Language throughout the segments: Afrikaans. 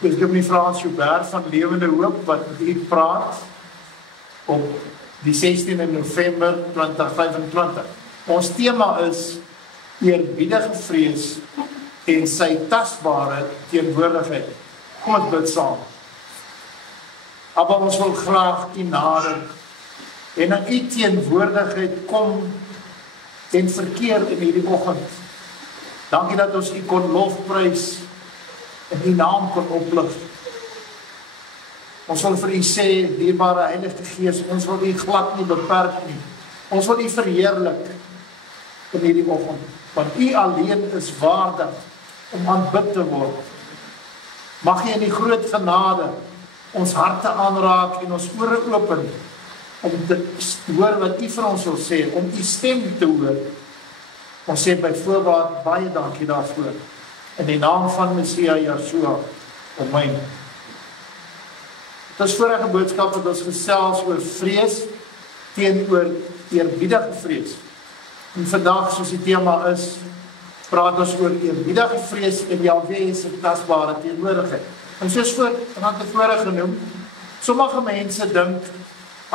Dis Dominee Frans Joubert van Lewende Hoop wat met u praat op die 16de November 2025. Ons tema is eerbiedige vrees en sy tasbare teenwoordigheid. Kom ons bid saam. Abba, ons wil graag u nader en in u teenwoordigheid kom en verkeer in hierdie oggend. Dankie dat ons u kon lofprys en die naam kon oplig. Ons wil vir u sê, dierbare Heilige Gees, ons wil u glad nie beperk nie. Ons wil u verheerlik in hierdie oggend, want u alleen is waardig om aanbid te word. Mag u in die groot genade ons harte aanraak en ons ore open om te hoor wat u vir ons wil sê, om u stem te hoor. Ons sê by voorbaat baie dankie daarvoor. In die naam van Messia Yeshua, amen. Dit is vorige boodskap wat ons gesels oor vrees teenoor eerbiedige vrees. En vandag, soos die tema is, praat ons oor eerbiedige vrees en Jahwe se tasbare teenwoordigheid. En soos tevore genoem, sommige mense dink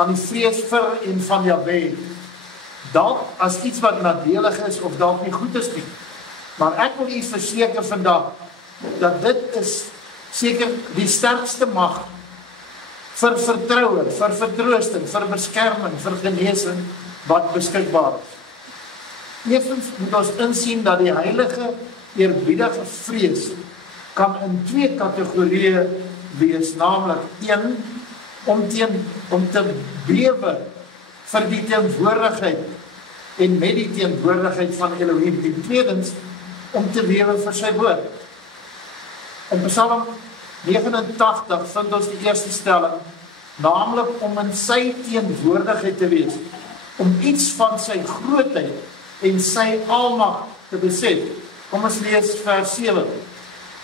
aan die vrees vir en van Jahwe, dalk as iets wat nadelig is of dalk nie goed is nie. Maar ek wil u verseker vandag, dat dit is seker die sterkste mag vir vertroue, vir vertroosting, vir beskerming, vir genesing, wat beskikbaar is. Eerstens moet ons insien dat die heilige, eerbiedige vrees kan in twee kategorieë wees, naamlik een, om te bewe vir die teenwoordigheid en met die teenwoordigheid van Elohim, en tweedens, om te bewe vir sy woord. In Psalm 89 vind ons die eerste stelling, naamlik om in sy teenwoordigheid te wees, om iets van sy grootheid en sy almag te besef. Kom ons lees vers 7.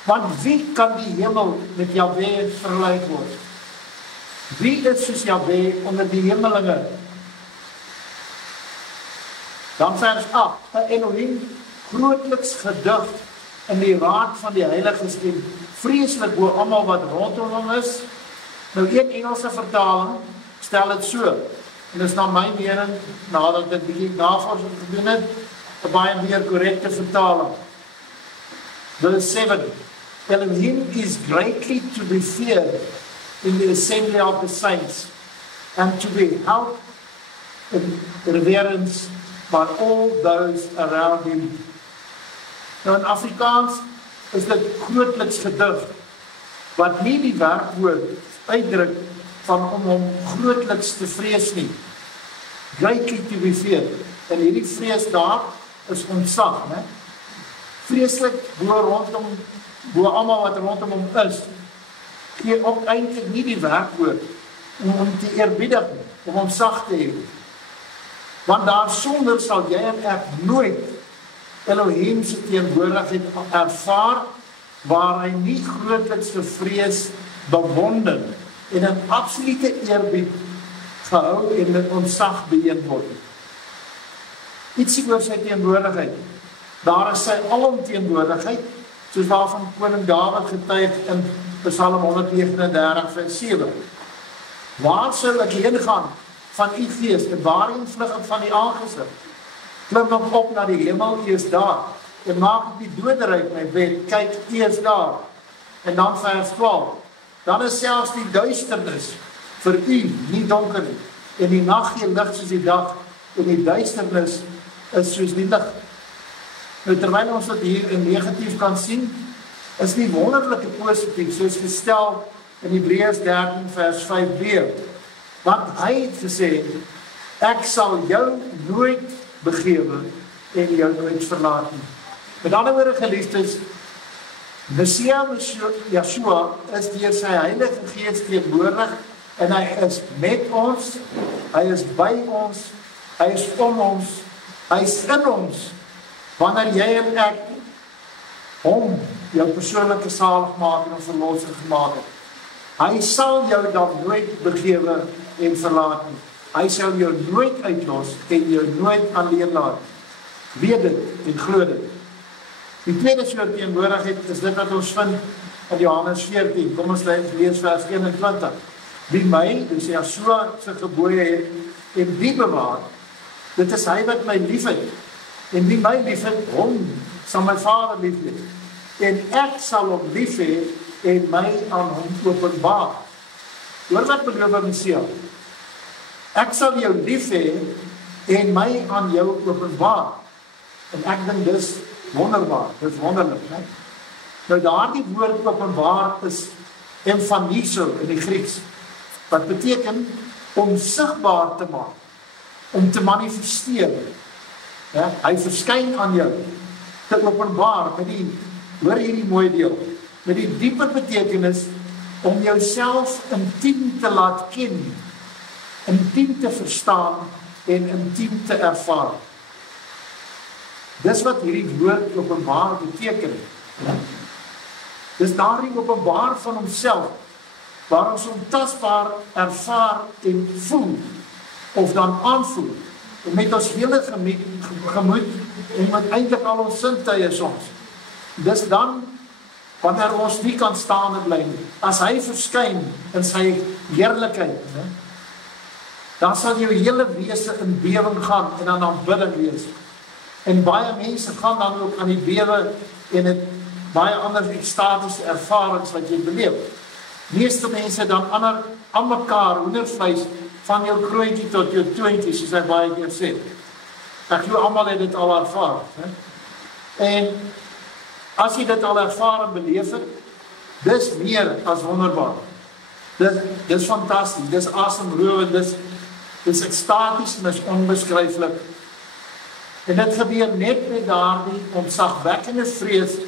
Want wie kan die hemel met Jahwe vergelyk word? Wie is soos Jahwe onder die hemelinge? Dan vers 8. Elohim grootliks gedig in die raad van die heiliges en vreeslik bo almal wat rondom hom is. Nou een Engelse vertaling stel dit so, en dis na my mening, nadat ek bietjie navorsing gedoen het, 'n baie meer korrekte vertaling. Verse 7, Elohim is greatly to be feared in the assembly of the saints, and to be held in reverence by all those around him. Nou in Afrikaans is dit grootliks gedig, wat nie die werkwoord uitdruk van om hom grootliks te vrees nie. Greatly to be feared. En hierdie vrees daar is ontzag, né? Vreeslik bo almal wat rondom hom is, gee ook eintlik nie die werkwoord om hom te eerbiedig, om hom sag te hê. Want daarsonder sal jy en ek nooit Elohim se teenwoordigheid ervaar, waar hy nie grootliks gevrees, bewonder en in absolute eerbied gehou en met ontzag beëer word. Ietsie oor sy teenwoordigheid. Daar is sy alomteenwoordigheid, soos waarvan koning Dawid getuig in Psalm 139 vers 7. Waar sal ek heen gaan van u gees, en waarheen vlug ek van die aangesig? Klim ek op na die hemel, u is daar, en maak ek die dodery uit my bed, kyk, u is daar. En dan vers 12, dan is selfs die duisternis vir u nie donker nie, en die nag gee lig soos die dag, en die duisternis is soos die lig. Nou terwyl ons dit hier in negatief kan sien, is die wonderlike positief, soos gestel in Hebreërs 13 vers 5b, want hy het gesê, ek sal jou nooit begewe en jou nooit verlaat nie. Met ander woorde, geliefdes, Messia Yeshua is deur sy Heilige Gees teenwoordig en hy is met ons, hy is by ons, hy is om ons, hy is in ons, wanneer jy en ek hom jou persoonlike saligmaker en verlosser gemaak het. Hy sal jou dan nooit begewe en verlaat nie. Hy sal jou nooit uitlos en jou nooit alleen laat. Weet dit en glo dit. Die tweede soort teenwoordigheid is dit wat ons vind in Johannes 14, kom ons lees vers 21. Wie my, dus Yeshua se gebooie het, en die bewaar, dit is hy wat my lief het, en wie my lief het, hom sal my Vader lief hê, en ek sal hom lief hê, en my aan hom openbaar. Hoor wat beloof Messia? Ek sal jou lief hê, en my aan jou openbaar. En ek dink dis wonderbaar, dis wonderlik, né? Nou daardie woord openbaar is emphanizo in die Grieks, wat beteken om sigbaar te maak, om te manifesteer. Ja, hy verskyn aan jou, te openbaar, hoor hierdie mooi deel, met die dieper betekenis, om jouself intiem te laat ken, intiem te verstaan, en intiem te ervaar. Dis wat hierdie woord openbaar beteken. Dis daardie openbaar van homself, waar ons hom tasbaar ervaar en voel, of dan aanvoel, met ons hele gemoed, en met eintlik al ons sintuie soms. Dis dan, wanneer ons nie kan staan en bly nie, as hy verskyn in sy heerlikheid, dan sal jou hele wese in bewing gaan, en aan aanbidding wees. En baie mense gaan dan ook aan die bewe, en het baie ander ekstatiese ervarings wat jy beleef. Meeste mense dan aan mekaar hoendervleis, van jou grootjie tot jou 20, soos hy baie keer sê. Ek glo almal het dit al ervaar. En as jy dit al ervaar en beleef het, dis meer as wonderbaar. Dis fantasties, dis asemrowend, dis ekstaties en dis onbeskryflik. En dit gebeur net met daardie ontzagwekkende vrees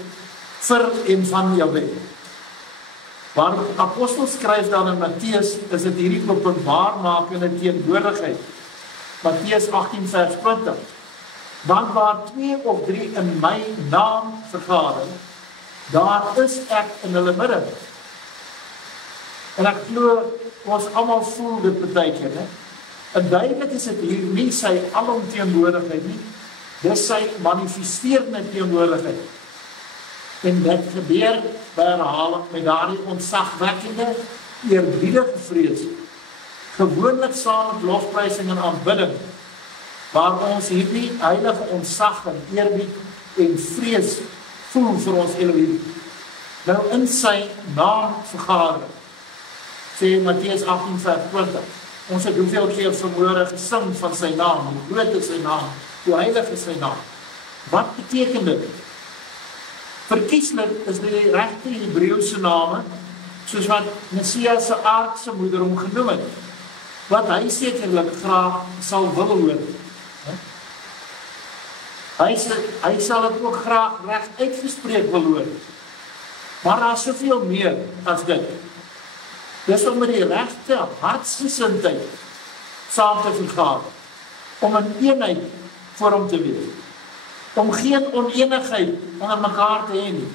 vir en van Jahwe. Waar die apostel skryf dan in Matteus, is dit hierdie openbaarmakende teenwoordigheid. Matteus 18 vers 20. Want waar 2 of 3 in my naam vergader, daar is ek in hulle midde. En ek glo, ons almal voel dit partykeer, né? En duidelik is dit hier nie sy alomteenwoordigheid nie, dis sy manifesteerde teenwoordigheid. En dit gebeur by herhaling met daardie ontzagwekkende, eerbiedige vrees, gewoonlik saam met lofprysing en aanbidding, waar ons hierdie heilige ontzag en eerbied en vrees voel vir ons Elohim. Nou in sy naam vergader, sê Matteus 18 vers 20, ons het hoeveel keer vanmôre gesing van sy naam, hoe groot is sy naam, hoe heilig is sy naam. Wat beteken dit? Verkieslik is die regte Hebreëse name, soos wat Messias se aardse moeder hom genoem het, wat hy sekerlik graag sal wil hoor. Hy sal het ook graag reg uitgespreek wil hoor. Maar daar is soveel meer as dit. Dis om met die regte hartsgesindheid saam te vergader, om in eenheid voor hom te wees, om geen oneenigheid onder mekaar te hê nie,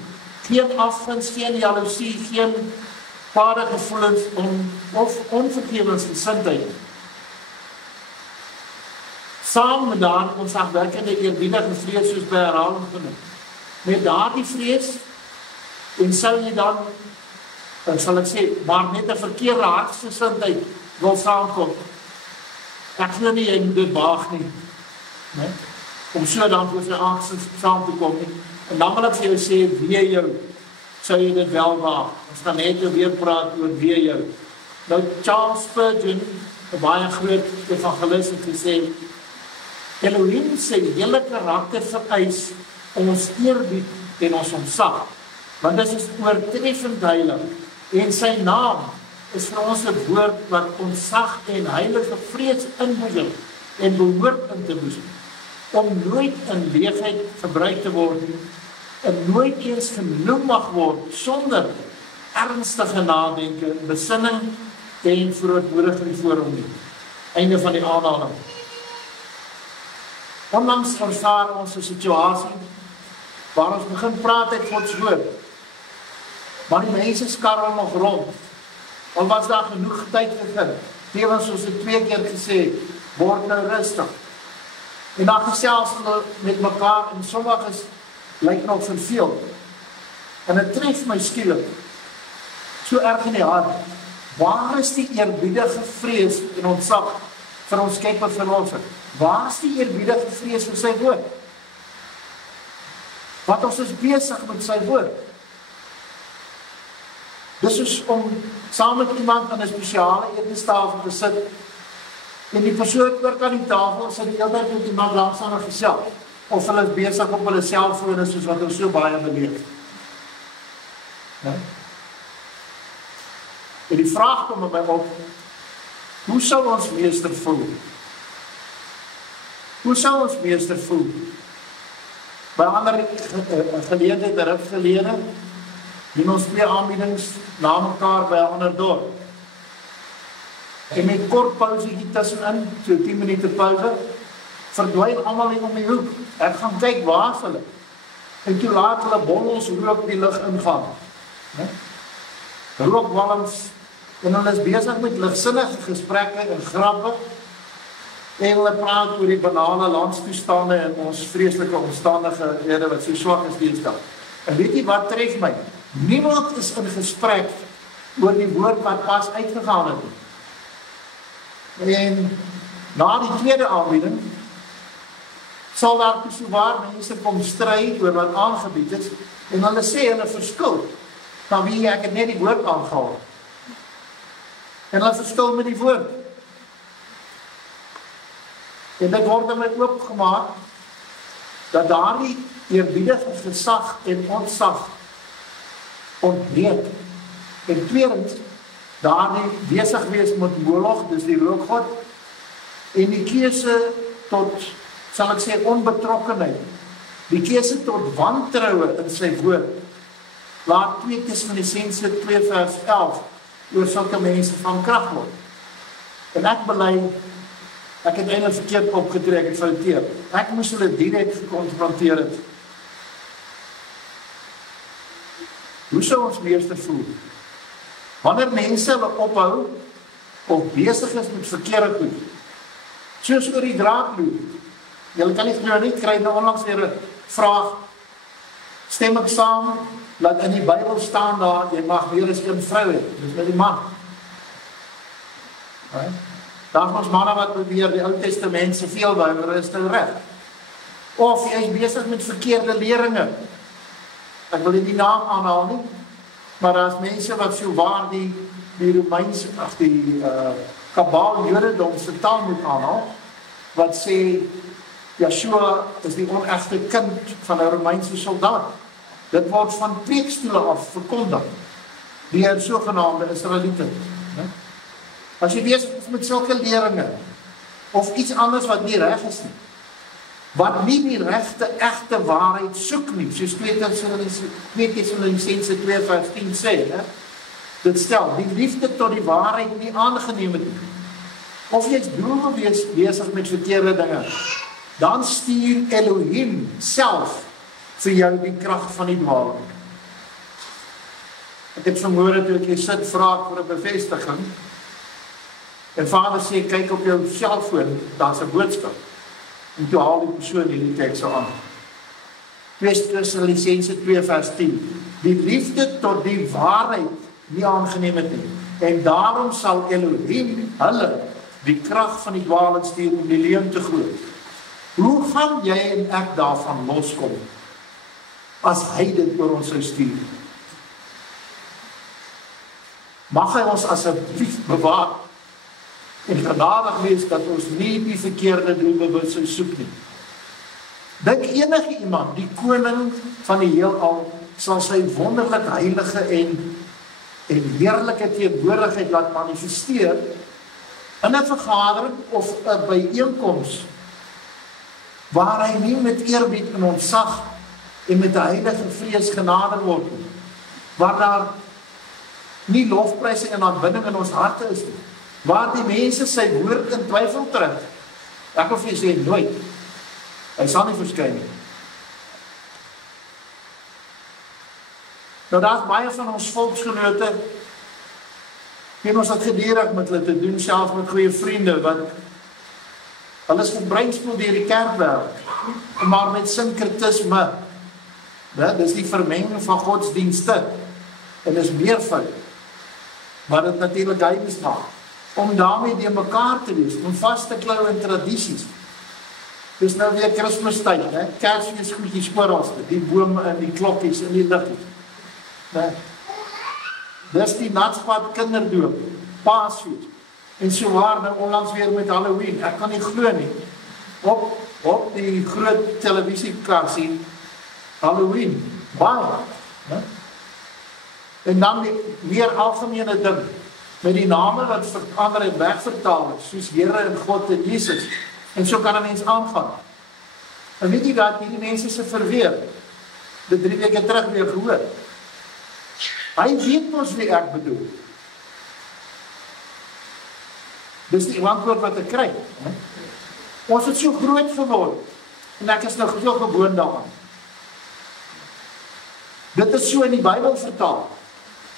geen afguns, geen jaloesie, geen kwade gevoelens of onvergewensgesindheid. Saam met daardie ontzagwekkende eerbiedige vrees, soos by herhaling genoem. Met daardie vrees, en sal jy dan, sal ek sê, maar net 'n verkeerde hartsgesindheid wil saamkom. Ek glo nie jy moet dit waag nie, né? Om so dan voor sy angst saam te kom nie. En dan wil ek vir jou sê, wee jou, sou jy dit wel waag. Ons gaan net weer praat oor wee jou. Nou Charles Spurgeon, 'n baie groot evangelis, het gesê, Elohim se hele karakter vereis ons eerbied en ons ontzag, want dit is oortreffend heilig, en sy naam is vir ons 'n woord wat ontzag en heilige vrees inboesem en behoort in te boesem, om nooit in leegheid gebruik te word en nooit eens genoem mag word sonder ernstige nadenke, besinning en verootmoediging voor hom nie. Einde van die aanhaling. Onlangs ervaar ons 'n situasie waar ons begin praat uit Gods woord, maar die mense skarrel nog rond. Al was daar genoeg tyd gegee, tevens soos ek 2 keer gesê, word nou rustig. En dan gesels hulle met mekaar en sommiges lyk nog verveeld. En dit tref my skielik, so erg in die hart. Waar is die eerbiedige vrees en ontzag vir ons Skepper Verlosser? Waar is die eerbiedige vrees vir sy woord? Wat ons is besig met sy woord. Dis is om saam met iemand aan 'n spesiale eetentafel te sit en die persoon oor kan die tafel sit die hele tyd met iemand langs aan gesels. Of hulle is besig op hulle selfone soos wat ons so baie beleef. Ja? En die vraag kom by my op, hoe sou ons meester voel? Hoe sou ons meester voel? By ander geleentheid, ruk gelede, doen ons 2 aanbiedings na mekaar by 'n ander dorp. En met kort pausetjie tussenin, so 10 minute pause, verdwyn almal hier om die hoek. Ek gaan kyk waar is hulle. En toe laat hulle bottels rook die lug ingaan. Rookwalms, en hulle is besig met ligsinnige gesprekke en grappe, en hulle praat oor die banale landstoestande en ons vreeslike omstandighede wat so swak is deesdae. En weet jy wat tref my? Niemand is in gesprek oor die woord wat pas uitgegaan het. En na die tweede aanbieding sal daar so waar mense kom stry oor wat aangebied is, en hulle sê hulle verskil van wie ek het net die woord aangehaal. En hulle verskil met die woord. En dit word in my oopgemaak dat daardie eerbiedige gesag en ontzag ontbreek. En tweedens, daardie besig wees met Moloch, dis die rookgod, en die keuse tot, sal ek sê, onbetrokkenheid, die keuse tot wantroue in sy woord, laat 2 Tessalonisense 2 vers 11 oor sulke mense van krag word. En ek bely, ek het eintlik verkeerd opgetree, ek het fouteer. Ek moes hulle direk gekonfronteer het. Hoe sou ons meester voel? Wanneer mense hulle ophou of besig is met verkeerde goed, soos oor die draadloop. Julle kan nie glo nie, kry nou onlangs weer 'n vraag, stem ek saam, dat in die Bybel staan daar, jy mag meer as 1 vrou hê, dis met die man. Daar is ons manne wat probeer die Ou Testament se veel wouer is nou reg. Of jy is besig met verkeerde leringe. Ek wil nie die naam aanhaal nie, maar daar is mense wat so waar die Romeinse, die Kabbal Jodendom se taal moet aanhaal, wat sê Yeshua is die onegte kind van 'n Romeinse soldaat. Dit word van preekstoele af verkondig deur sogenaamde Israeliete. As jy besig is met sulke leringe of iets anders wat nie reg is nie, wat nie die regte, egte waarheid soek nie, soos 2 Tessalonisense 2 vers 10 sê, dit stel, die liefde tot die waarheid nie aangeneem het nie, of jy is doelbewus besig met verkeerde dinge, dan stuur Elohim self vir jou die krag van die dwaling. Ek het vanmôre toe ek hier sit, vra vir 'n bevestiging, en Vader sê, kyk op jou selfoon, daar's 'n boodskap. En toe haal die persoon hierdie teks so aan. 2 Tessalonisense 2 vers 10. Die liefde tot die waarheid nie aangeneem het nie. En daarom sal Elohim hulle die krag van die dwaling stuur om die leuen te glo. Hoe gaan jy en ek daarvan loskom as hy dit oor ons sou stuur? Mag hy ons asseblief bewaar en genadig wees dat ons nie die verkeerde doelwit sou soek nie. Dink enige iemand, die koning van die heelal, sal sy wonderlik heilige en heerlike teenwoordigheid laat manifesteer in 'n vergadering of 'n byeenkoms waar hy nie met eerbied en ontzag en met 'n heilige vrees genader word nie, waar daar nie lofprysing en aanbidding in ons harte is nie, waar die mense sy woord in twyfel trek. Ek wil vir jy sê, nooit. Hy sal nie verskyn nie. Nou daar is baie van ons volksgenote, en ons het gedurig met hulle te doen, selfs met goeie vriende, wat hulle is verbreinspoel deur die kerkwerk, maar met sinkretisme. Dis die vermenging van godsdienste, en is meervoud. wat dit natuurlik geheim maak, om daarmee die mekaar te wees, om vast te klou in tradisies. Dis nou weer Kersfeestyd, né? Kersfees goedjies oral, die bome en die klokkies en die liggies. Né? Dis die Natspad kinderdoop, Paasfees. En so waar nou onlangs weer met Halloween. Ek kan nie glo nie. Op die groot televisiekar sien Halloween, baie. Né? En dan die meer algemene ding, met die name wat verander en wegvertaal is, soos Here en God en Jesus. En so kan 'n mens aangaan. En weet jy wat, hierdie mense se verweer, dit 3 weke terug weer gehoor. Hy weet mos wie ek bedoel. Dis die antwoord wat ek kry. Ons het so groot geword, en ek is nou heel gewoon daaraan. Dit is so in die Bybel vertaal.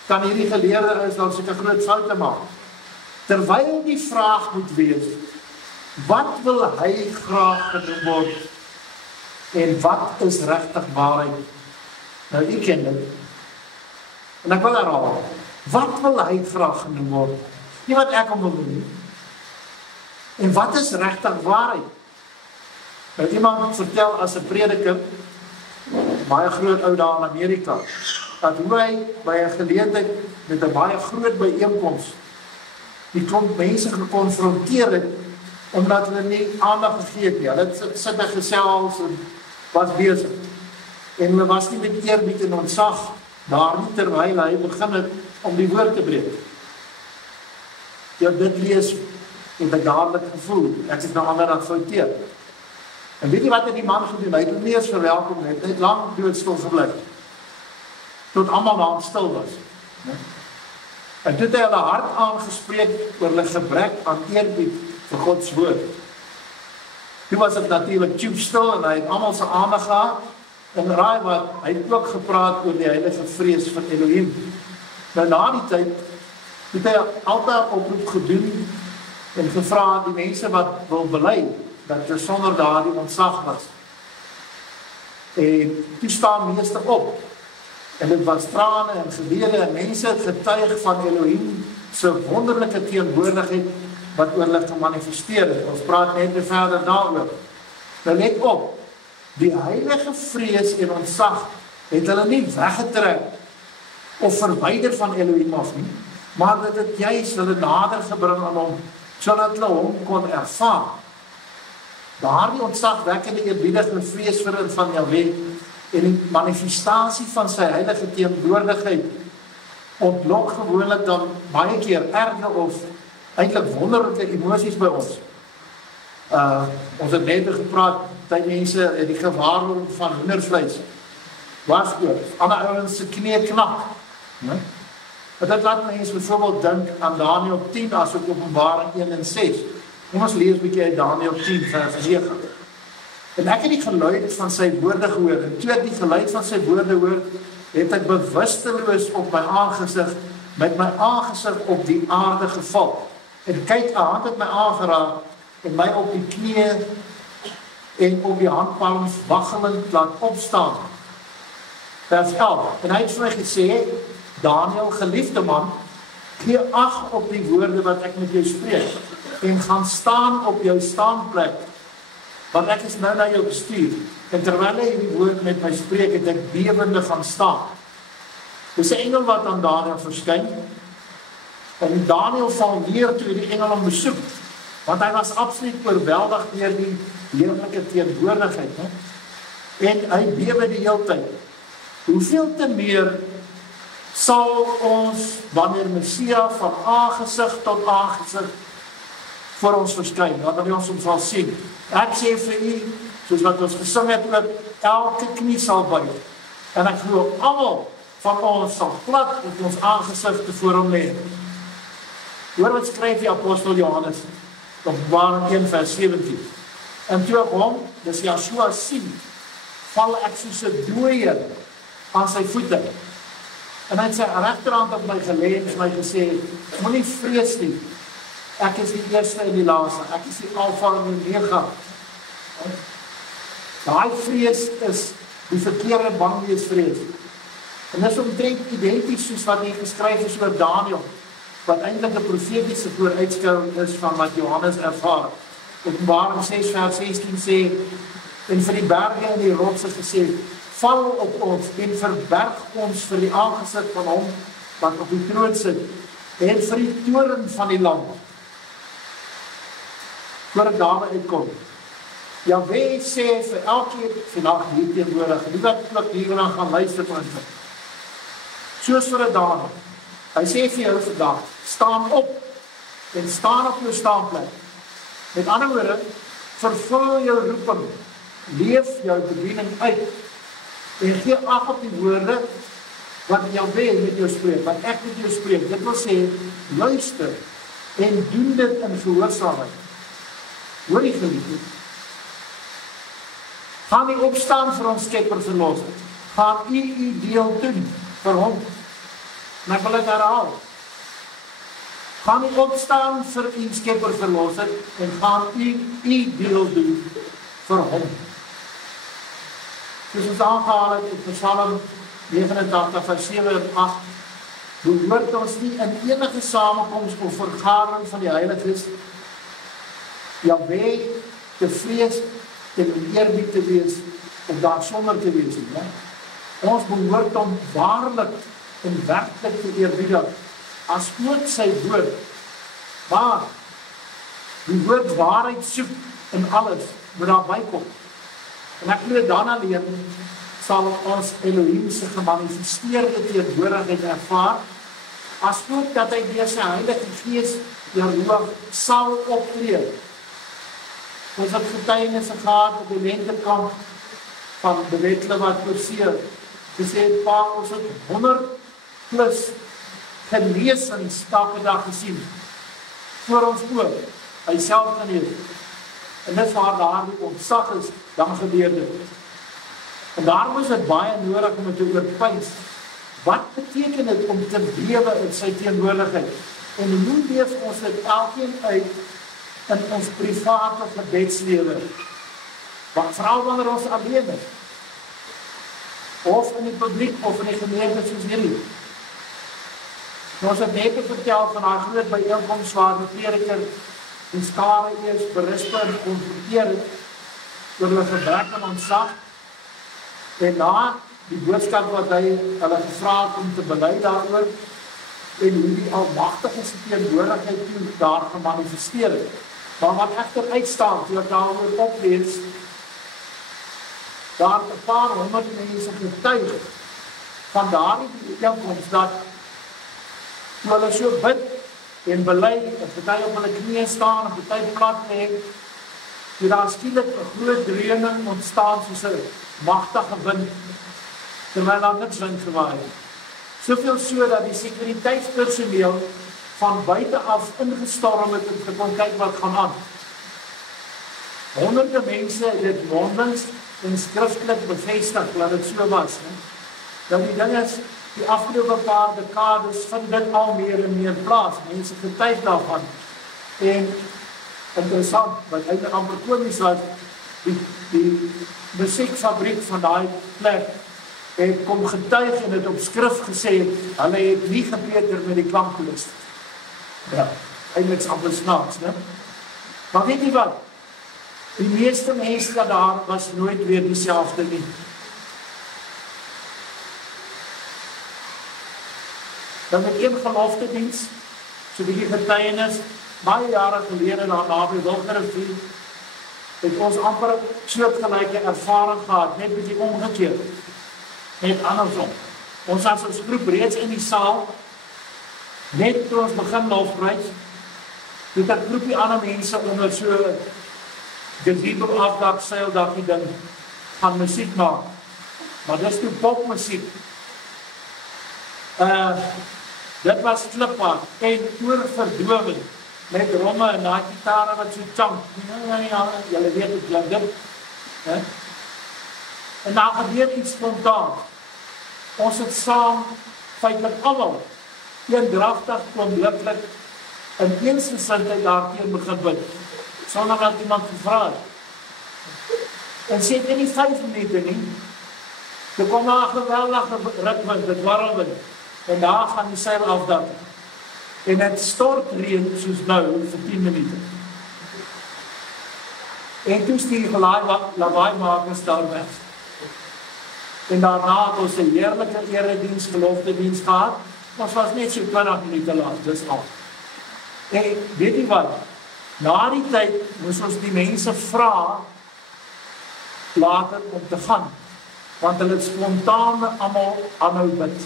Kan hierdie geleerde is dan seker groot foute maak. Terwyl die vraag moet wees, wat wil hy graag genoem word? En wat is regtig waarheid? Nou, u ken dit. En ek wil herhaal, wat wil hy graag genoem word? Nie wat ek hom wil doen nie. En wat is regtig waarheid? Nou, iemand vertel as 'n prediker, baie groot ou daar in Amerika, dat hoe hy by 'n geleentheid met 'n baie groot byeenkoms die klomp mense gekonfronteer het, omdat hulle nie aandag gegee het nie. Hulle sit en gesels en was besig. En hulle was nie met eerbied en ontzag daar nie, terwyl hy begin het om die woord te breek. Ja, dit lees en ek dadelik gevoel, ek het nou ander dan fouteer. En weet jy wat het die man gedoen? Hy het hom nie eens verwelkom, hy het lang doodstil gebly, tot almal daar stil was. En toe het hy hulle hart aangespreek oor hulle gebrek aan eerbied vir Gods woord. Toe was dit natuurlik stil en hy het almal se aandag gehad. En raai wat, hy het ook gepraat oor die heilige vrees van Elohim. Nou na die tyd het hy altyd oproep gedoen en gevra die mense wat wil bely, dat er sonder daardie ontzag was. En toe staan meeste op. En dit was trane en gebede en mense het getuig van Elohim se wonderlike teenwoordigheid wat oor hulle gemanifesteer het. Ons praat net verder daaroor. Nou let op, die heilige vrees en ontzag het hulle nie weggetrek of verwyder van Elohim af nie, maar dit het juis hulle nader gebring aan hom, sodat hulle hom kon ervaar. Daardie ontzagwekkende eerbiedige vrees vir en van Jahweh en die manifestasie van sy heilige teenwoordigheid ontlok gewoonlik dan baie keer erge of eintlik wonderlike emosies by ons. Ons het net gepraat, dat mense die gewaarwording van hoendervleis was oor, ander ouens se knie knak. Dit laat mense byvoorbeeld dink aan Daniël 10 as ook Openbaring 1 en 6. Kom ons lees 'n bietjie uit Daniël 10 vers 9. En ek het die geluid van sy woorde gehoor, en toe ek die geluid van sy woorde hoor, het ek bewusteloos op my aangesig, met my aangesig op die aarde geval. En kyk, 'n hand het my aangeraak, en my op die knie en op die handpalms waggelend laat opstaan. Vers 11, en hy het vir my gesê, Daniël, geliefde man, gee ag op die woorde wat ek met jou spreek, en gaan staan op jou staanplek, want ek is nou na jou gestuur, en terwyl hy die woord met my spreek, het ek bewende gaan staan. Dis 'n engel wat aan Daniël verskyn, en Daniël val neer toe die engel hom besoek, want hy was absoluut oorweldig deur die heerlike teenwoordigheid, en hy bewe die hele tyd. Hoeveel te meer sal ons, wanneer Messia van aangesig tot aangesig voor ons verskyn, wanneer ons hom sal sien. Ek sê vir u, soos wat ons gesing het ook, elke knie sal buig, en ek glo almal van ons sal plat met ons aangesigte voor hom lê. Hoor wat skryf die apostel Johannes, Openbaring 1 vers 17. En toe ek hom, dis Yeshua sien, val ek soos 'n dooier aan sy voete. En hy het sy regterhand op my gelê en vir my gesê, moenie vrees nie, ek is die eerste en die laaste, ek is die Alfa en die Omega. Daai vrees is die verkeerde bangweesvrees. En dis omtrent identies soos wat hier geskryf is oor Daniël. wat eintlik 'n profetiese vooruitskouing is van wat Johannes ervaar. Openbaring 6 vers 16 sê, en vir die berge en die rotse gesê, val op ons en verberg ons vir die aangesig van hom wat op die troon sit, en vir die toren van die lam. Voordat daarby uitkom. Jahwe sê vir elkeen vandag hier teenwoordig, die wat ook hierna gaan luister van dit. Soos vir 'n dame. Hy sê vir jou vandag, staan op en staan op jou staanplek. Met ander woorde, vervul jou roeping, leef jou bediening uit en gee ag op die woorde wat Jahwe met jou spreek, wat ek met jou spreek. Dit wil sê, luister en doen dit in gehoorsaamheid. Hoor jy geliefdes? Gaan nie opstaan vir ons Skepper verlosser. Gaan u deel doen vir hom. En ek wil dit herhaal. Gaan nie opstaan vir u Skepper verlosser en gaan u deel doen vir hom. Soos ons aangehaal het in Psalm 89 vers 7 en 8, behoort ons nie in enige samekoms of vergadering van die heiliges Jahwe te vrees en om eerbied te wees of daar sonder te wees. Ja? Ons behoort om waarlik en werklik te eerbiedig as ook sy woord. Maar die woord waarheid soek in alles wat daarby kom. En ek glo dan alleen sal ons Elohim se gemanifesteerde teenwoordigheid ervaar, as ook dat hy deur sy Heilige Gees Jaruag sal optree. Ons het getuienisse gehad op die lentekamp van die Wetle wat verseer. Gesê, pa, ons het 100 plus genesings elke dag gesien. Voor ons oor, hy self genees. En dit waar daar die ontzag is, dan gebeur dit. En daarom is dit baie nodig om te oorpyns. Wat beteken dit om te lewe in sy teenwoordigheid? En hoe leef ons dit elkeen uit in ons private gebedslewe? Veral wanneer ons alleen is. Of in die publiek, of in die gemeente soos hierdie. Ons het net vertel van haar groot byeenkoms waar die prediker die skare eers berisp en konfronteer het oor hulle gebrek aan ontzag. En na die boodskap wat hy hulle gevra het om te bely daaroor, en hoe die almagtige se teenwoordigheid toe daar gemanifesteer het. Maar wat egter uitstaan, toe ek daaroor oplees, daar 'n paar honderd mense getuig van daardie bijeenkoms dat toe hulle so bid en bely, en party op hulle knieë staan, en party plat lê, toe daar skielik 'n groot dreuning ontstaan soos 'n magtige wind, terwyl daar niks wind gewaai het. Soveel so dat die sekuriteitspersoneel van buite af ingestorm het en gekom kyk wat gaan aan. Honderde mense het mondings en skriftelik bevestig dat dit so was. Dat die ding is, die afgelope paar dekades vind dit al meer en meer plaas. Mense getuig daarvan. En interessant, wat eintlik amper komies was, die musiekfabriek van daai plek het kom getuig en het op skrif gesê, hulle het nie gepeter met die klankpolis. Ja, eintlik is amper snaaks, né? Maar weet jy wat? Die meeste mense daar was nooit weer dieselfde nie. Dan met een geloofsdiens, so 'n bietjie getuienis, baie jare gelede daar naby Wilgerrivier, het ons amper soortgelyke ervaring gehad, net bietjie omgekeerd. Net andersom. Ons was as groep reeds in die saal, net toe ons begin lofprys, toe het 'n groepie ander mense onder so gazebo afdak, seildak die ding, gaan musiek maak. Maar dis toe popmusiek. Dit was klippig en oorverdowing, met romme en daai gitare wat so chunk. Ja, julle weet het klink dit. En daar gebeur iets spontaan. Ons het saam, feitlik almal, eendragtig, oombliklik, in eensgesindheid daarteen begin bid, sonder dat iemand gevra het. En sê dit nie 5 minute nie, toe kom daar 'n geweldige ritme, dit warrelwind, en daar gaan die seil afdak. En het stort reën soos nou vir 10 minute. En toe stuur die lawaaimakers daar weg. En daarna het ons 'n heerlike erediens, geloofsdiens gehad. Ons was net so 20 minute laat, dis al. En weet jy wat? Na die tyd moes ons die mense vra later om te gaan, want hulle het spontaan almal aanhou bid.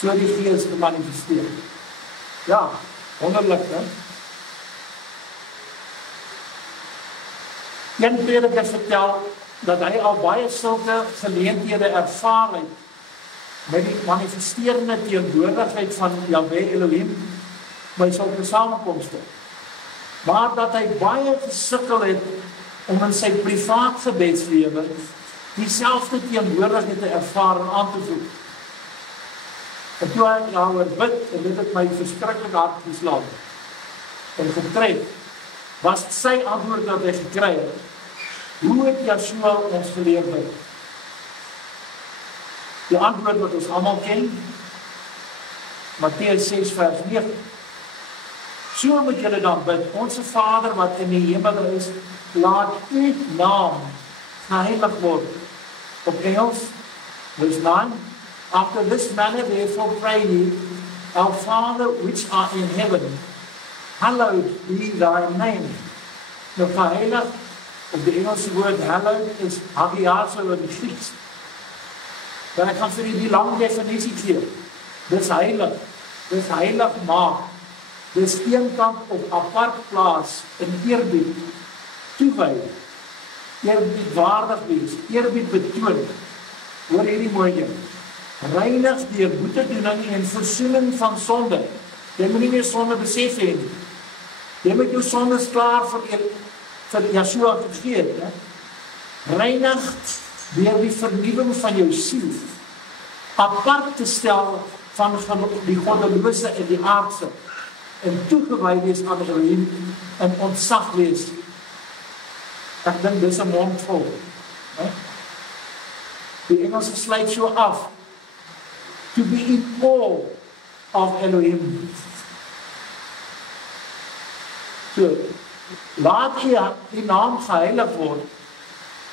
So die Gees te manifesteer. Ja, wonderlik, hè? Een prediker vertel dat hy al baie sulke geleenthede ervaar het met die manifesterende teenwoordigheid van Jahweh Elohim by sulke samekomste. Maar dat hy baie gesukkel het om in sy privaat gebedslewe dieselfde teenwoordigheid te ervaar en aan te voel. En toe hy daaroor bid, en dit het my verskriklik hard geslaan en getref, was sy antwoord wat hy gekry het. Hoe het Yeshua ons geleer bid? Die antwoord wat ons almal ken, Matteus 6 vers 9. So moet julle dan bid, Onse Vader wat in die hemel is, laat u naam geheilig word. Op Engels, verse 9, after this manner therefore pray ye, our Father which art in heaven, hallowed be thy name. Nou geheilig, op die Engelse woord hallowed is hagiazo in die Grieks. Dan ek gaan vir die lang definisie gee. Dis heilig maak. Dis eenkant op apart plaas in eerbied, toewy, eerbiedwaardig wees, eerbied betoon. Hoor hierdie mooi ding. Reinig deur boetedoening en versoening van sonde. Jy moet nie meer sonde besef hê nie. Jy moet jou sondes klaar vir Yeshua vergeet. Reinig deur die vernuwing van jou siel. Apart te stel van die goddelose en die aardse. En toegewy wees aan Elohim en ontzag wees. Ek dink dis 'n mondvol. Die Engelse sluit so af. To be in awe of Elohim. So, laat die naam geheilig word.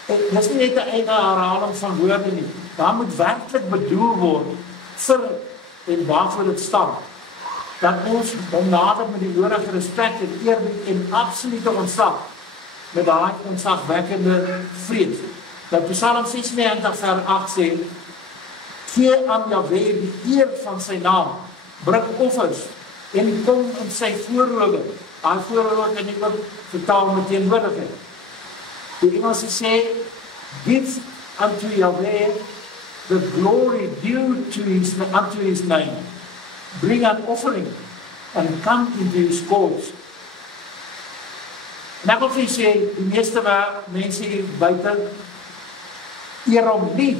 Dis nie net 'n eie herhaling van woorde nie. Daar moet werklik bedoel word vir en waarvoor dit staan. Dat ons nader met die nodige respek en eerbied en absolute ontzag met daai ontzagwekkende vrees. Dat Psalm 96 vers 8 sê, gee aan Jahweh die eer van sy naam, bring offers en kom in sy voorhoede. Daai voorhoede kan ek ook vertaal met teenwoordigheid. Die Engelse sê, give unto Yahweh the glory due unto his name. Bring an offering and come into his courts. En ek wil vir sê, die meeste mense hier buiten eer hom nie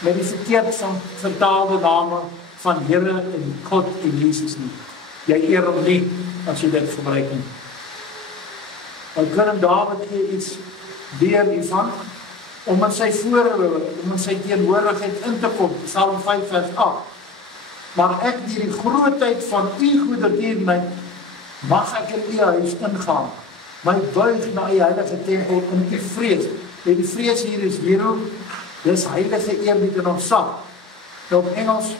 met die verkeerd van vertaalde name van Here en God en Jesus nie. Jy eer hom nie as jy dit gebruik nie. Nou kan Dawid gee iets weer hiervan, om in sy voorhoede, om in sy teenwoordigheid in te kom, Psalm 5 vers 8. Maar ek deur die grootheid van u goedertierenheid mag ek in u huis ingaan. My buig na u heilige tempel in u vrees. En die vrees hier is hierom, dis heilige eerbied en ontzag. Nou op Engels,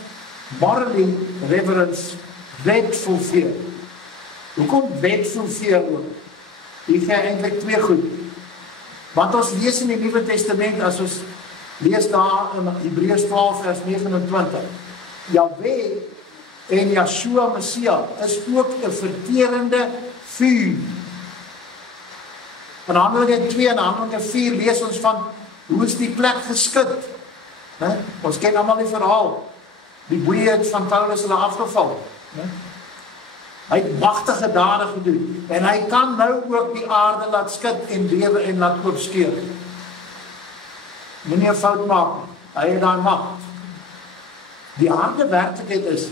morally reverence, dreadful fear. Hoekom dreadful fear ook? Hier gee eintlik twee goed. Want ons lees in die Nuwe Testament, as ons lees daar in Hebreërs 12 vers 29, Jahweh en Yeshua Messia is ook 'n verterende vuur. In Handelinge 2 en Handelinge 4 lees ons van hoe is die plek geskit. Ons ken almal die verhaal. Die boeie het van Paulus hulle afgeval. Hy het magtige dade gedoen en hy kan nou ook die aarde laat skud en lewe en laat oopskeur. Moenie 'n fout maak nie. Hy het daai mag. Die harde werklikheid is,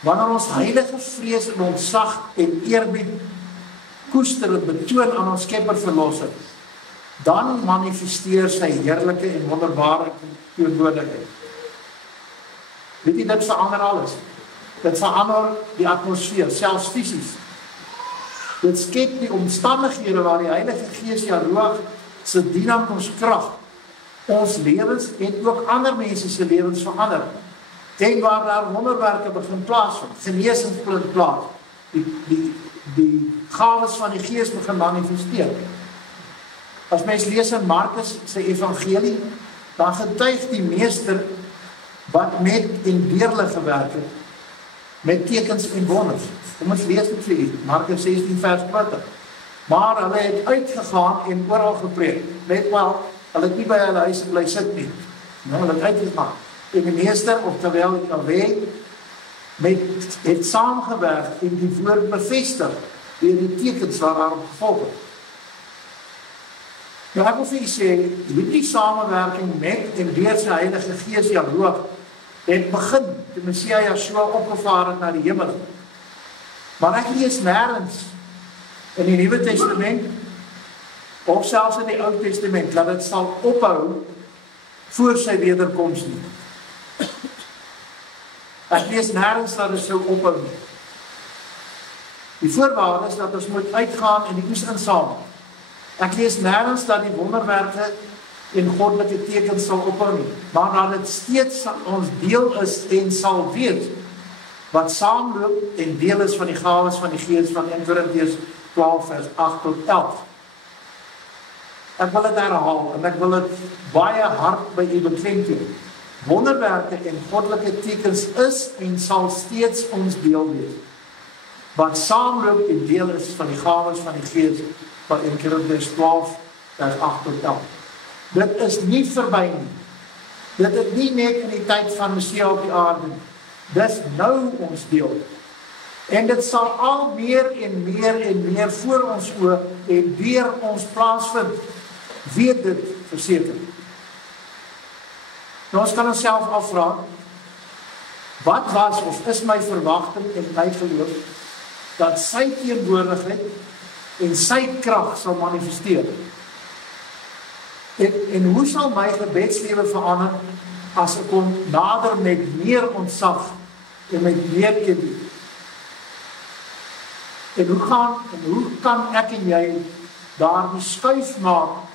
wanneer ons heilige vrees en ontzag en eerbied koester en betoon aan ons Skepper Verlosser, dan manifesteer sy heerlike en wonderbare teenwoordigheid. Weet jy, dit verander alles. Dit verander die atmosfeer, selfs fisies. Dit skep die omstandighede waar die Heilige Gees Jaloog se dinamoskrag ons lewens en ook ander mense se lewens verander. En waar daar wonderwerke begin plaasvind, genesings begin plaas, die gawes van die Gees begin manifesteer. As mens lees in Markus se evangelie, dan getuig die meester wat met en deur hulle gewerk het, met tekens en wonders. Kom ons lees dit vir u, Markus 16 vers 20. Maar hulle het uitgegaan en oral gepreek. Let wel, hulle het nie by hulle huis bly sit nie. Nou, hulle het uitgegaan. En die meester, oftewel Jahweh, het saamgewerk en die woord bevestig deur die tekens wat daarop gevolg het. Nou, ek wil vir u sê, hierdie samewerking met en deur sy Heilige Gees Jaloog het begin toe Messia Yeshua opgevaar het na die hemel. Maar ek lees nêrens in die Nuwe Testament of selfs in die Ou Testament dat dit sal ophou voor sy wederkoms nie. Ek lees nêrens dat dit sou ophou nie. Die voorwaarde is dat ons moet uitgaan en die oes insamel. Ek lees nêrens dat die wonderwerke en goddelike tekens sal ophou nie, maar dat dit steeds ons deel is en sal wees wat saamloop en deel is van die gawes van die Gees van 1 Korintiërs 12 vers 8 tot 11. Ek wil dit herhaal en ek wil dit baie hard by u beklemtoon. Wonderwerke en goddelike tekens is en sal steeds ons deel wees, wat saamloop en deel is van die gawes van die Gees van 1 Korintiërs 12 vers 8 tot 11. Dit is nie verby nie. Dit is nie net in die tyd van Messia op die aarde nie. Dis nou ons deel. En dit sal al meer en meer en meer voor ons oë en deur ons plaasvind. Weet dit verseker. Nou ons kan onsself afvra, wat was of is my verwagting en my geloof dat sy teenwoordigheid en sy krag sal manifesteer? En hoe sal my gebedslewe verander as ek kom nader met meer ontzag en met meer eerbied? En hoe kan ek en jy daar die skuif maak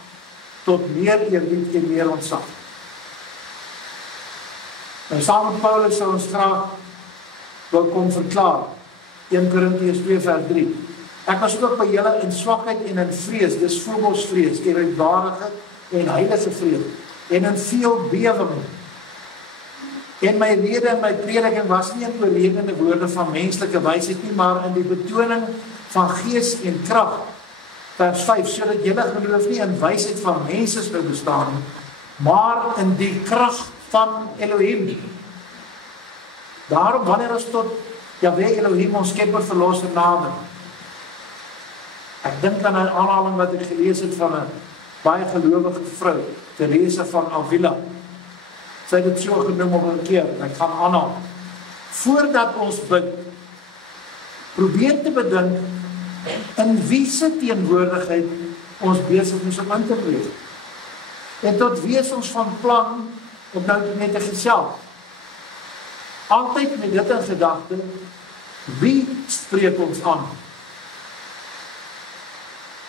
tot meer eerbied en meer ontzag? Nou saam met Paulus sal ons graag wil kom verklaar. 1 Korintiërs 2 vers 3. Ek was ook by julle in swakheid en in vrees, dis voorbosvrees, eerbiedwaardige en heilige vrede, en in veel bewering. En my rede en my prediking was nie in oorredende woorde van menslike wysheid nie, maar in die betoning van gees en krag. Vers 5, sodat julle geloof nie in wysheid van mense sou bestaan nie, maar in die krag van Elohim. Daarom wanneer ons tot Jahweh Elohim ons skepper verlosser nader. Ek dink aan 'n aanhaling wat ek gelees het van 'n baie gelowige vrou, Teresa van Avila. Sy het dit so genoem op 'n keer, en ek gaan aanhaal. Voordat ons bid, probeer te bedink in wie se teenwoordigheid ons besig is om in te breek. En tot wie is ons van plan om nou net te gesels. Altyd met dit in gedagte, wie spreek ons aan?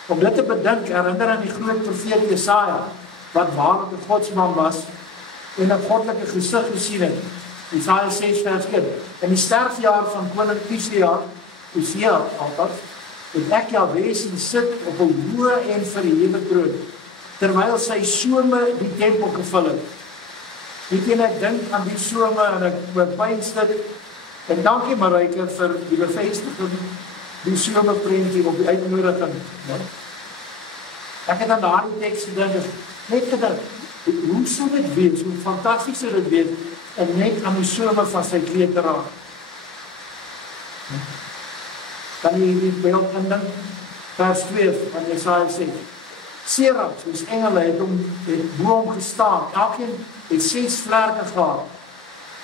Om dit te bedink, herinner aan die groot profeet Jesaja, wat waarlik 'n godsman was en 'n goddelike gesig gesien het. Jesaja 6 vers 1. In die sterfjaar van koning Usia althans, het ek Jahweh sien sit op 'n hoë en verhewe troon, terwyl sy some die tempel gevul het. Weet ek dink aan die some en ek bepeins dit, en dankie Marijke vir die bevestiging, die some prentjie op die uitnodiging. Ek het aan daardie teks gedink, net gedink, hoe sou dit wees, hoe fantasties sou dit wees, en net aan die some van sy kleed te raak. Kan jy die beeld indink? Vers 2 van Jesaja sê, Serafs, soos engele, het bo hom gestaan, elkeen het 6 vlerke gehad,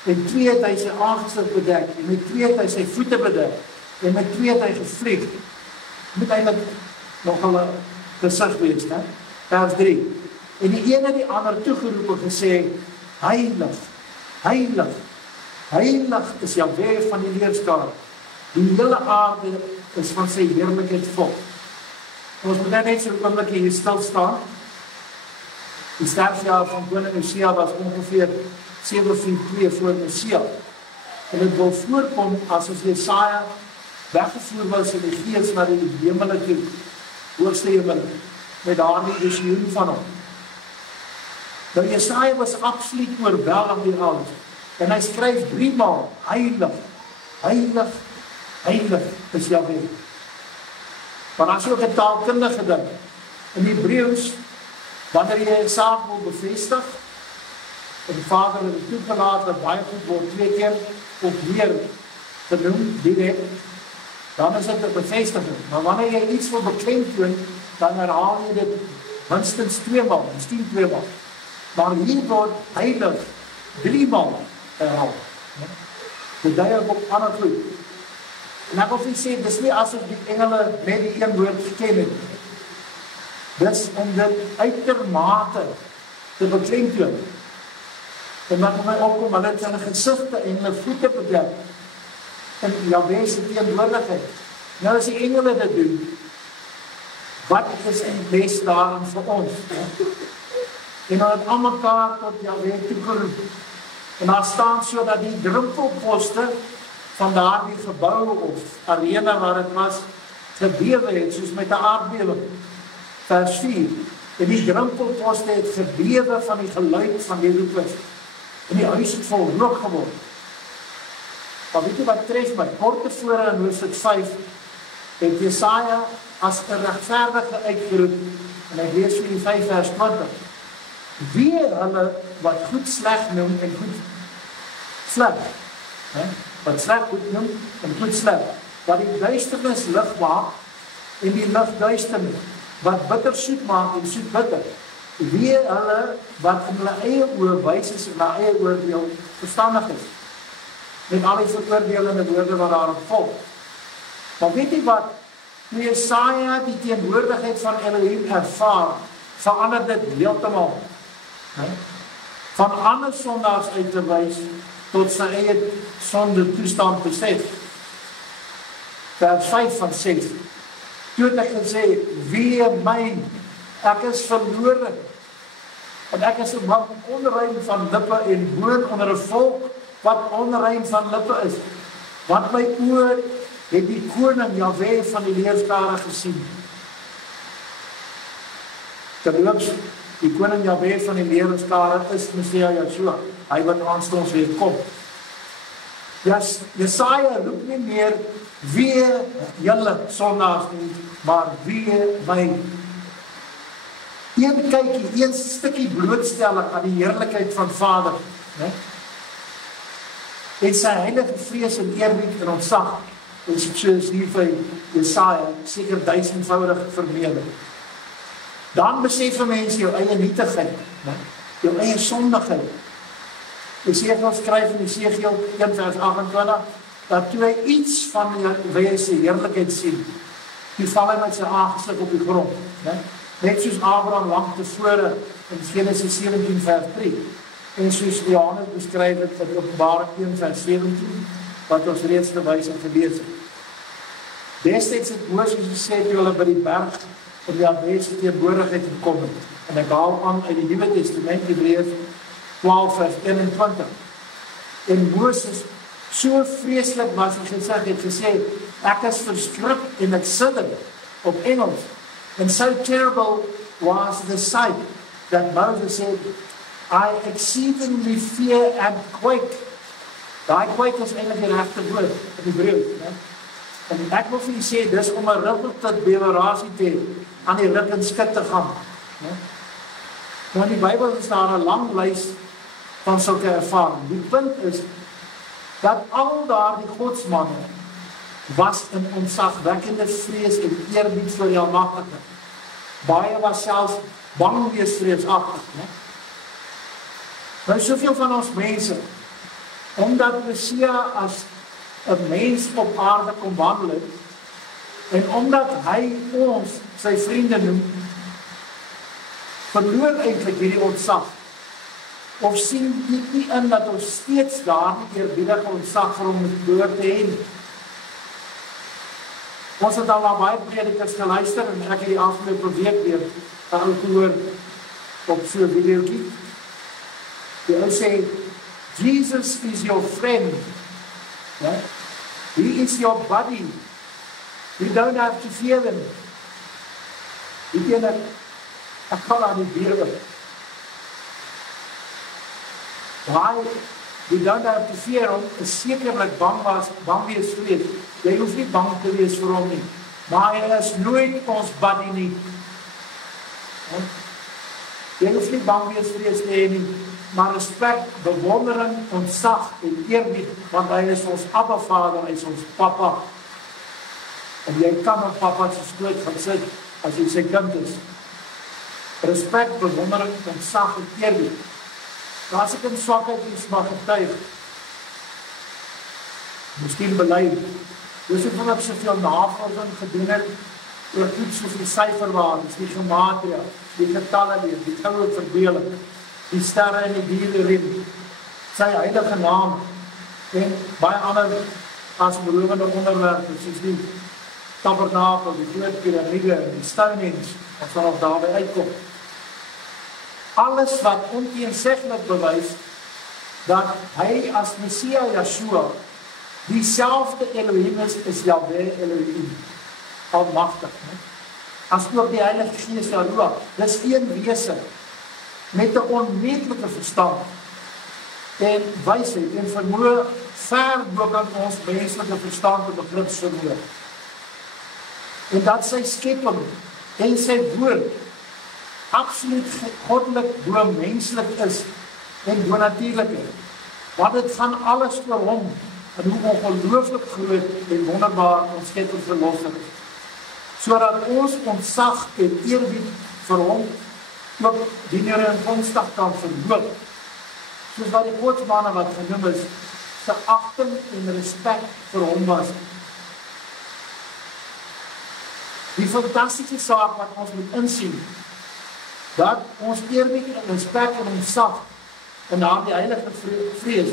en 2 het hy sy aangesig bedek, en met 2 het hy sy voete bedek, en met 2 het hy gevlieg. Moet eintlik nog 'n gesig wees, né? Vers 3. En die een het die ander toegeroep en gesê, heilig, heilig, Heilig is Jahwe van die leerskare. Die hele aarde is van sy heerlikheid vol. Ons moet net so 'n oomblik hier stil staan. Die sterfjaar van koning Josia was ongeveer 742 voor Mesia. En dit wil voorkom as Jesaja weggevoer was in die gees na die hemel toe, hoogste hemel, met daardie visioen van hom. Nou Jesaja was absoluut oorweldig deur alles. En hy skryf 3 maal, heilig, heilig, heilig is Jahwe. Maar as jy ook 'n taalkundige ding, in Hebreëus, wanneer jy 'n saak wil bevestig, en die Vader het dit toegelaat dat baie goed word 2 keer of meer genoem, direk, dan is dit 'n bevestiging. Maar wanneer jy iets wil beklemtoon, dan herhaal jy dit minstens 2 maal, miskien 2 maal. Maar hier word heilig 3 maal herhaal. Dit dui op ander goed. En ek wil vir sê, dis nie asof die engele net die een woord geken het. Dis om dit uitermate te beklemtoon. En wat my opkom, hulle het hulle gesigte en hulle voete bedek in Jahwe se teenwoordigheid. Nou as die engele dit doen, wat is die les daarin vir ons? En hulle het almal mekaar tot Jahwe toe geroep. En daar staan so dat die drempelposte van daardie gebou of arena waar dit was, gebewe het, soos met 'n aardbewing. Vers 4. En die drempelposte het gebewe van die geluid van die roepers. En die huis het vol rook geword. Maar weet jy wat tref my? Kort tevore in Hoofstuk 5 het Jesaja as 'n regverdige uitgeroep, en hy lees vir die 5 vers 20. Wie hulle wat goed sleg noem en goed sleg. Wat sleg goed noem en goed sleg. Wat die duisternis lig maak en die lig duisternis. Wat bitter soet maak en soet bitter. Wie hulle wat in hulle eie oë wys is en hulle eie oordeel verstandig is. Met al die veroordelende woorde wat daarop volg. Maar weet jy wat? Toe Jesaja die teenwoordigheid van Elohim ervaar, verander dit heeltemal. Van ander sondaars uit te wys tot sy eie sonde toestand besef. Vers 5 van 6. Toe het ek gesê, wee my, ek is verlore. En ek is 'n man onrein van lippe en woon onder 'n volk wat onrein van lippe is. Want my oë het die koning Jahwe van die leerskare gesien. Terloops, die koning Jahwe van die leerskare is Messia Yeshua. Hy wat aanstonds weer kom. Jesaja roep nie meer wee julle sondaars nie, maar wee my. Een kykie, een stukkie blootstelling aan die heerlikheid van Vader. En sy heilige vrees en eerbied en ontzag, en soos hier vir Jesaja, seker 1000voudig vermeerder. Dan besef 'n mens jou eie nietigheid, jou eie sondigheid. Esegiel skryf in Esegiel 1 vers 28, dat toe hy iets van Jahwe se heerlikheid sien, toe val hy met sy aangesig op die grond. Net soos Abraham lang tevore in Genesis 17 vers 3. En soos Johannes beskryf het in Openbaring 1 vers 17, wat ons reeds gewys en gelees het. Destyds het Moses gesê toe hulle by die berg van Jahwe se teenwoordigheid gekom het. En ek haal aan uit die Nuwe Testament, Hebreërs 12 vers 21. En Moses so vreeslik was en het gesê, ek is verskrik en ek sidder op Engels. And so terrible was the sight that Moses said, I exceedingly fear and quake. Daai quake is eintlik die regte woord in Hebreëus, né? En ek wil vir julle sê, dis om 'n ruk tot bewerasie te hê, aan die ruk en skit te gaan, né? Want die Bybel is daar 'n lang lys van sulke ervaring. Die punt is dat al daardie godsmanne was in ontzagwekkende vrees en eerbied vir die Almagtige. Baie was selfs bang wees vreesagtig, né? Nou soveel van ons mense, omdat Messia as 'n mens op aarde kom wandel het, en omdat hy ons sy vriende noem, verloor eintlik hierdie ontzag Of sien U nie in dat ons steeds daardie eerbiedige ontzag vir hom behoort te hê? Ons het al na baie predikers geluister en ek het die afgelope week weer gehoor op so 'n videoetjie. Die ou sê, Jesus is your friend. Yeah? He is your buddy. You don't have to fear them. Weet jy dat ek gaan aan die beelde. You don't have to fear hom, is sekerlik bang wees vrees. Jy hoef nie bang te wees vir hom nie. Maar hy is nooit ons buddy nie. Jy hoef nie bang wees vrees te hê nie. Maar respek, bewondering, ontzag en eerbied, want hy is ons Abba Vader, hy is ons Papa. En jy kan op Papa se skoot gaan sit as jy sy kind is. Respek, bewondering, ontzag en eerbied. As ek in swakheid iets mag getuig, miskien bely, dis hoeveel ek soveel navorsing gedoen het oor iets soos die syferwaardes, die gematria, die getalle leer, die goue verdeling, die sterre en die diereriem, sy heilige naam en baie ander as belovende onderwerpe, soos die tabernakel, die groot piramide, die Stonehenge, wat vanaf daarby uitkom. Alles wat onteenseglik bewys dat hy as Messia Yeshua dieselfde Elohim is Yahweh Elohim, almagtig. As ook die Heilige Gees Yahuwah, dis een wese met 'n onmeetlike verstand en wysheid en vermoë ver bo kan ons menslike verstand en begripsvermoë. En dat sy skepping en sy woord absoluut goddelik bo menslik is en bo natuurlik is. Want dit gaan alles oor hom en hoe ongelooflik groot en wonderbaar ons Skepper verlosser is. Sodat ons ontzag en eerbied vir hom ook dienere en konstig kan verhoog. Soos wat die kootsmanne wat genoem is, se agting en respek vir hom was. Die fantastiese saak wat ons moet insien, dat ons eerbied en respek en ontzag en daardie heilige vrees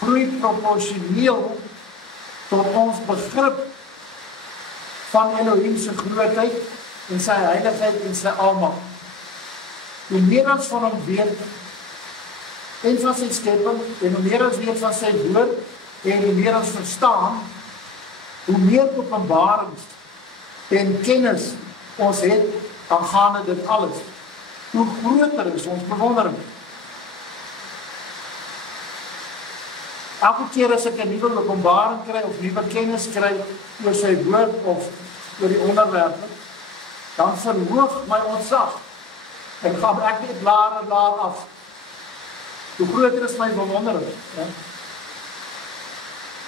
groei proporsioneel tot ons begrip van Elohim se grootheid en sy heiligheid en sy almag. Hoe meer ons van hom weet en van sy skepping en hoe meer ons weet van sy woord en hoe meer ons verstaan, hoe meer openbarings en kennis ons het aangaande dit alles. Hoe groter is ons bewondering. Elke keer as ek 'n nuwe openbaring kry of nuwe kennis kry oor sy woord of oor die onderwerpe, dan verhoog my ontzag. En gaan ek net laer en laer af. Hoe groter is my bewondering. Ja?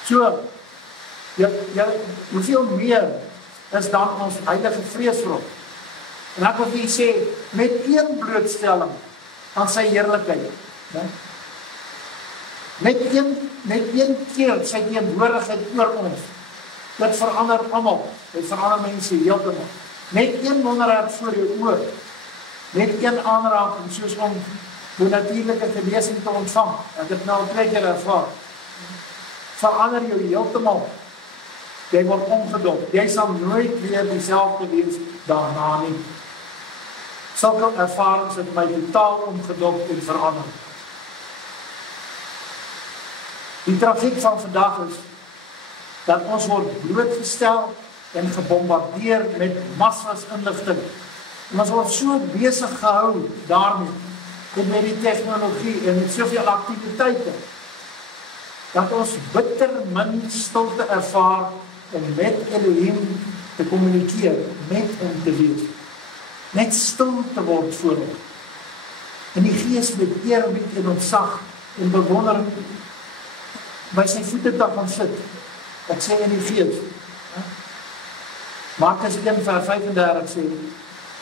So, hoeveel meer is dan ons heilige vrees vir hom. En ek wil vir u sê, met een blootstelling aan sy heerlikheid, met een keer sy teenwoordigheid oor ons, dit verander almal, dit verander mense heeltemal. Met een onderwerp voor jou oor, met een aanraking, soos om die natuurlike genesing te ontvang, ek het nou 2 keer ervaar, verander jou heeltemal. Jy word omgedop, jy sal nooit weer dieselfde wees daarna nie. Sulke ervarings het my totaal omgedop en verander. Die tragiek van vandag is, dat ons word blootgestel en gebombardeer met massas inligting. En ons word so besig gehou daarmee, en met die tegnologie en met soveel aktiwiteite, dat ons bitter min stilte ervaar om met Elohim te kommunikeer, met hom te wees. Net stil te word voor hom. En die Gees met eerbied en ontzag en bewondering by sy voete te gaan sit. Ek sê in die Gees. Markus 1:35 sê,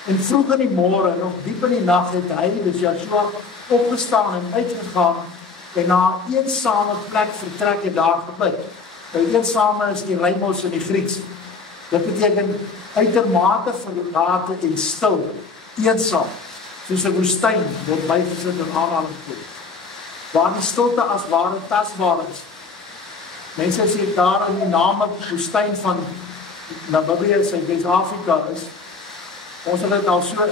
en vroeg in die môre, nog diep in die nag, het hy, dus Yeshua, opgestaan en uitgegaan en na 'n eensame plek vertrek en daar gebid. Nou eensame is die rymos in die Grieks. Dit beteken uitermate verlate en stil, eensaam, soos 'n woestyn word bygesit in aanhalingstekens. waar die stilte as ware tasbaar is. Mense sê daar in die name woestyn van Namibië in Wes-Afrika is, ons het dit al so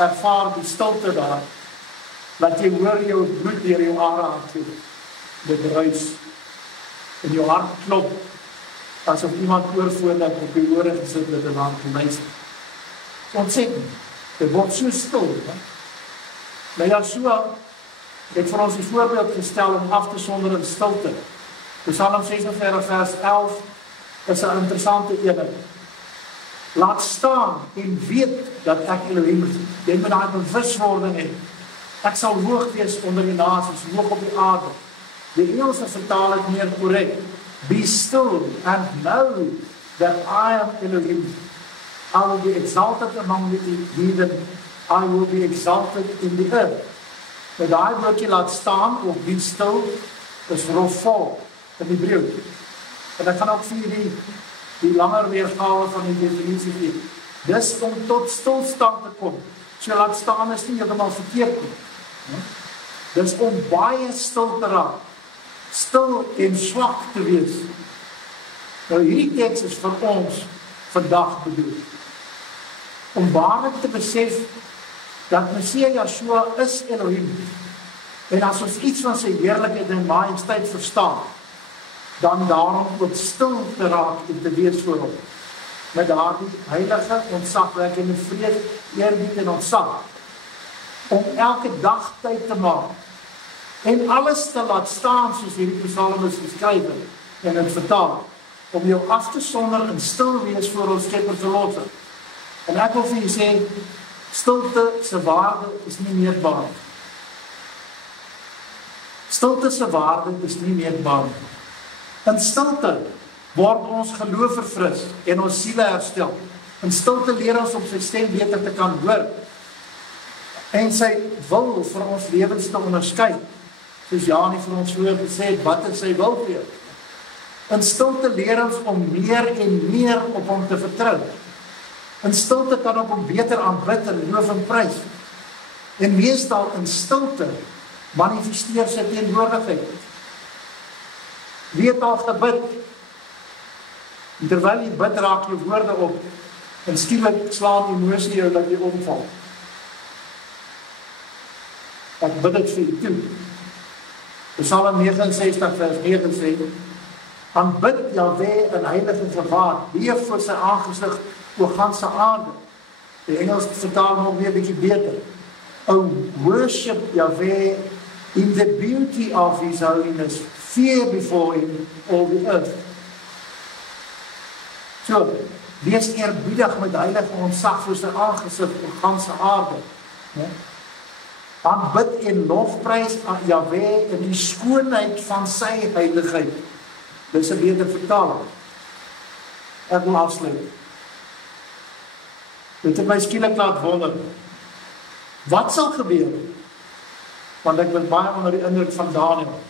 ervaar, die stilte daar, dat jy hoor jou bloed deur jou are aantrek, dit ruis, en jou hart klop, asof iemand oorvoordat op die ore gesit het en aan geluister. Ontzettend, dit word so stil. Nou Joshua het vir ons die voorbeeld gestel om af te sonder in stilte. Psalm 46 vers 11 is 'n interessante ene. Laat staan en weet dat ek Elohim is. Jy moet daai bewuswording hê. Ek sal hoog wees onder die nasies, hoog op die aarde. Die Engelse vertaal het meer korrek. Be still and know that I am Elohim. I will be exalted among the heathen. I will be exalted in the earth. Met daai woordjie laat staan of be still is rofol in Hebreeu. En ek gaan ook vir die langer weergawe van die definisie gee. Dis om tot stilstand te kom. So laat staan is nie heeltemal verkeerd nie. Dis om baie stil te raak. Stil en swak te wees. Nou hierdie teks is vir ons vandag bedoel. Om waarlik te besef dat Messia Joshua is Elohim. En as ons iets van sy heerlikheid en majesteit verstaan, dan daarom ook stil te raak en te wees voor hom. Met daardie heilige, ontzagwekkende vrees, eerbied en ontzag. Om elke dag tyd te maak. En alles te laat staan, soos hierdie psalmis geskryf het, en het vertaal. Om jou af te sonder en stil wees voor ons Skepper verlosser. En ek wil vir julle sê, stilte se waarde is nie meetbaar. Stilte se waarde is nie meetbaar. In stilte word ons geloof verfris en ons siele herstel. In stilte leer ons om sy stem beter te kan hoor. En sy wil vir ons lewens te onderskei. Soos Janie vir ons vroeër gesê het, wat is sy wil vir jou? In stilte leer ons om meer en meer op hom te vertrou. In stilte kan op hom beter aanbid en loof en prys. En meestal in stilte manifesteer sy teenwoordigheid. Wie het al gebid? En terwyl jy bid, raak jou woorde op en skielik slaan emosie jou dat jy omval. Ek bid dit vir jou toe. Psalm 69 vers 9 sê, aanbid Jahwe in heilige gewaad, leef voor sy aangesig oor ganse aarde. Die Engels vertaal nog weer 'n bietjie beter. Oh, worship Yahweh in the beauty of his holiness, fear before him all the earth. So, wees eerbiedig met heilige ontzag voor sy aangesig oor ganse aarde. Aanbid en lofprys aan Yahweh in die skoonheid van sy heiligheid. Dis 'n beter vertaling. Ek wil afsluit. Dit het my skielik laat wonder, wat sal gebeur? Want ek was baie onder die indruk van Daniel.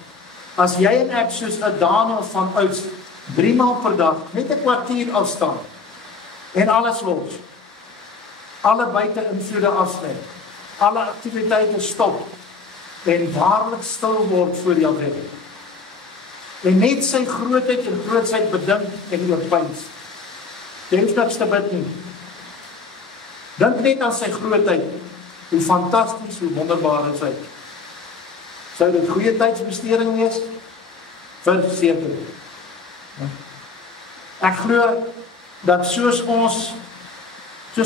As jy en ek soos 'n Daniel van ouds 3 maal per dag net 'n kwartier afstaan en alles los, alle buite-invloede afsny, alle aktiwiteite stop en waarlik stil word voor Jahwe. En net sy grootheid en grootsheid bedink en oorpyns. Jy hoef niks te bid nie. Dink net aan sy grootheid, hoe fantasties, hoe wonderbaar is hy. Sou dit goeie tydsbesteding wees? Verseker. Ek glo dat soos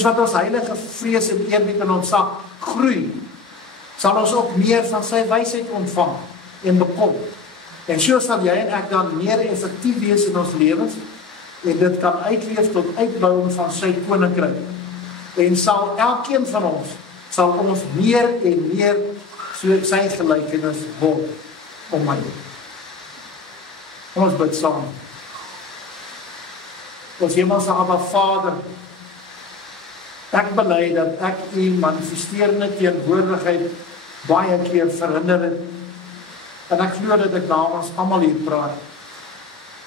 wat ons heilige vrees en eerbied in ons sak groei, sal ons ook meer van sy wysheid ontvang en bekom. En soos dat jy en ek dan meer effektief wees in ons lewens, en dit kan uitleef tot uitbouing van sy koninkryk. En sal elkeen van ons, sal ons meer en meer so sy gelykenis word om my. Ons bid saam. Ons hemelse Abba Vader, ek bely dat ek u manifesterende teenwoordigheid baie keer verhinder het. En ek glo dat ek namens almal hier praat.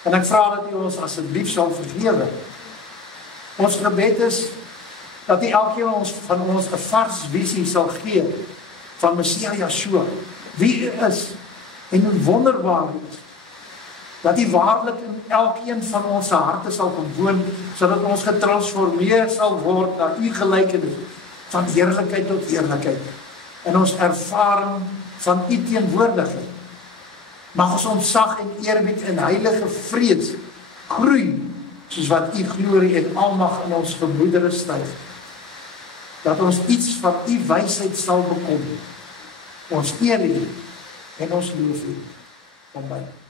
En ek vra dat u ons asseblief sal vergewe. Ons gebed is dat u elkeen van ons 'n vars visie sal gee van Messia Joshua, wie u is En hoe wonderbaar is, dat U waarlik in elkeen van ons harte sal kom woon, sodat ons getransformeer sal word na U gelykenis, van heerlikheid tot heerlikheid, en ons ervaring van U teenwoordigheid. Mag ons ontzag en eerbied en heilige vrees groei, soos wat U glorie en almag in ons gemoedere styg. Dat ons iets van U wysheid sal bekom. Ons eer U en ons loof U. Amen.